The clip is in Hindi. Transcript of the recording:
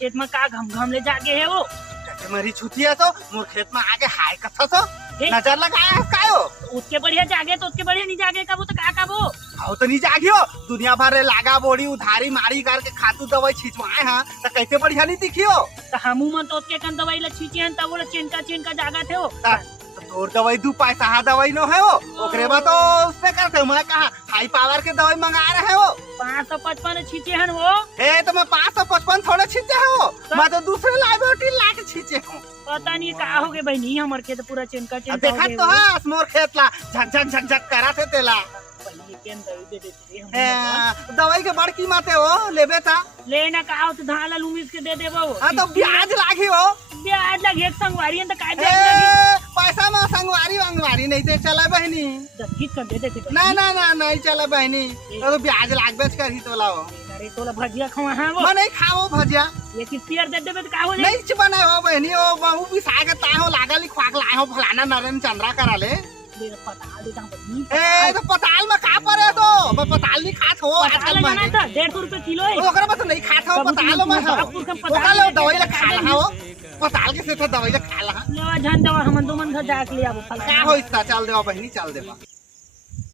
खेत में का घम घम ले जाके है वो मरी छुट्टी है तो मोर खेत में आगे हाय कथा तो हे? नजर लगाया है कायो उसके बढ़िया जागे तो उसके बढ़िया नहीं जागे का वो तो का वो आओ तो नहीं जागियो दुनिया भर रे लागा बोड़ी उधारी मारी करके खातू दवाई छिंचवाए हैं तो कैसे बढ़िया नहीं दिखियो तो हमू मन तो उसके कन दवाई ला छींचे हन तब वो चिनका जागा थे वो तो तोर दवाई 2 पैसा दवाई नो है वो ओकरे बाद तो उससे करते मैं कहा हाई पावर के दवाई मंगा रहे हो 555 छींचे हन वो ए तो मैं 555 थोड़े छींचे हो मैं तो दूसरे लाइब्रेरी ला के छींचे हूँ पता नहीं का हो गए बहनी हमार खेत पूरा चिनका देखा तो है मोर खेत ला झक झक करा थे तेला दवाई के बड़ कीमत है वो लेबे था लेना का हो तो धान आलू मिस के दे देबो हाँ तो ब्याज लागी हो ब्याज लगे एक संगवारी तो काय पैसा में संगवारी वंगवारी नहीं दे चला बहनी ठीक कर दे देते ना ना ना नहीं चला बहनी तो ब्याज लागबे करी तो लाओ अरे तोला भजिया खवा हां वो मैं नहीं खाओ भजिया ये किस्तियर दे देबे तो का हो नहीं च बनाए हो बहनी ओ बहु भी साग ताहो लागल ख्वाक लाए हो फलाना नरेंद्र चंद्रा करा ले पताल देता हूं ए तो पताल में का परे तो मैं पताल नहीं खात हो आजकल में 150 रुपए किलो है ओकरा बस नहीं खात हो पताल में पताल दवाई ला खा ला हो पताल के से दवाई ला खा ला लेवा जान दवा हम दो मन घर जाके ले आबो का हो इसका चल देवा बहनी चल देवा